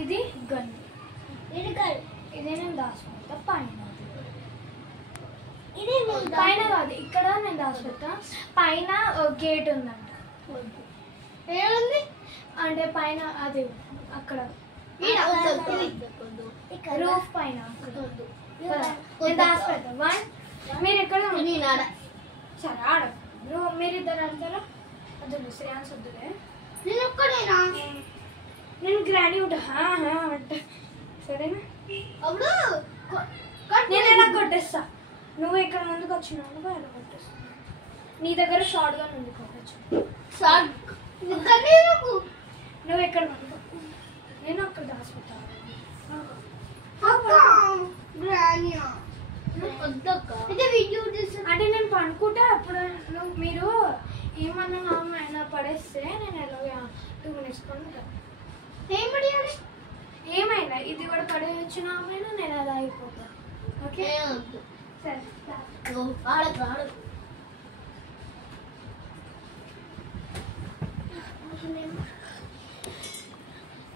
ఇది గన్ను, ఇది నేను దాచుకుంటా పైన. ఇది పైన కాదు, ఇక్కడ నేను దాచుకుంటా. పైన గేట్ ఉందంట. ఏముంది అంటే పైన అది అక్కడ రూఫ్ పైన నేను దాచిపెడతా. వన్ మీరు ఎక్కడ సరే ఆడ మీరు ఇద్దరు ఆడతారా? వద్దులే శ్రేయాన్స్ వద్దులే, నేను ఒక్కడేనా? నేను గ్రాండ్ ఉంటా అంట. సరేనా? అప్పుడు నేను ఎలా కొట్టేస్తా, నువ్వు ఇక్కడ ముందుకు వచ్చినావు నువ్వు ఎలా కొట్టేస్తా. నీ దగ్గర షార్ట్ గన్ ఉంది కొట్టచ్చు. నువ్వు ఎక్కడ ముందుకు, నేను అక్కడ దాచిపెట్టాను. అంటే నేను పనుకుంటే అప్పుడు మీరు ఏమన్నా పడేస్తే నేను ఎలా 2 minutes పడుకుంటాను. ఏమైనా ఇది కూడా పడేయచ్చు నామైనా, నేను అలా అయిపోతాను. ఓకే సరే ఆడకు